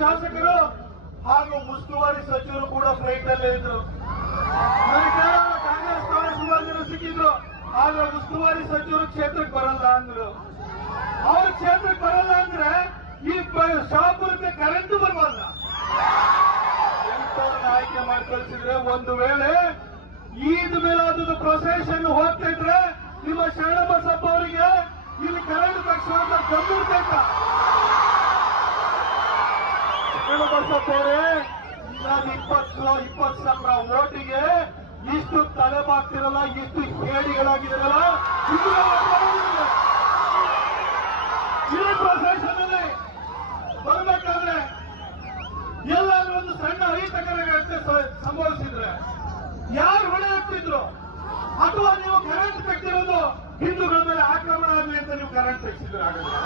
ಶಾಸಕರು ಹಾಗೂ ಉಸ್ತುವಾರಿ ಸಚಿವರು ಕೂಡ ಫ್ಲೈಟ್ ಅಲ್ಲೇ ಇದ್ರು. ಕಾಂಗ್ರೆಸ್ ಸುಮಾರು ಜನ ಸಿಕ್ಕಿದ್ರು. ಆದ್ರೆ ಉಸ್ತುವಾರಿ ಸಚಿವರು ಕ್ಷೇತ್ರಕ್ಕೆ ಬರಲ್ಲ ಅಂದ್ರು. ಅವ್ರ ಕ್ಷೇತ್ರಕ್ಕೆ ಬರಲ್ಲ ಅಂದ್ರೆ ಈ ಶಾಪುರಕ್ಕೆ ಕರೆಂಟ್ ಬರಬಲ್ಲ. ಎಂತವ್ರನ್ನ ಆಯ್ಕೆ ಮಾಡಿ ಕಳಿಸಿದ್ರೆ ಒಂದು ವೇಳೆ ಈದ್ ಮಿಲಾದ್ ಪ್ರೊಸೆಷನ್ ಹೋಗ್ತಾ ಇದ್ರೆ ನಿಮ್ಮ ಶರಣಬಸಪ್ಪ ಅವರಿಗೆ ಇಲ್ಲಿ ಕರೆಂಟ್ ತಕ್ಷಣ ಗಂಭೀರ್ಬೇಕ. ಶರಣಬಸಪ್ಪ ಅವರೇ, ನಾನು 20 ಸಾವಿರ ಓಟಿಗೆ ಇಷ್ಟು ತಲೆಬಾಗ್ತಿರಲ್ಲ, ಇಷ್ಟು ಹೇಡಿಗಳಾಗಿರಲ್ಲ. ಈ ಪ್ರೊಸೆಷನ್ ಅಲ್ಲಿ ಬರ್ಬೇಕಾದ್ರೆ ಎಲ್ಲಾದ್ರೂ ಒಂದು ಸಣ್ಣ ಅಹಿತಕರ ಸಂಭವಿಸಿದ್ರೆ ಯಾರು ಹೊಣೆ ಹಾಕ್ತಿದ್ರು? ಅಥವಾ ನೀವು ಕರೆಂಟ್ ತೆಗೆದಿರೋದು ಹಿಂದೂಗಳ ಮೇಲೆ ಆಕ್ರಮಣ ಆಗಲಿ ಅಂತ ನೀವು ಕರೆಂಟ್ ತೆಗೆಸಿದ್ರೆ ಆಗುತ್ತೆ.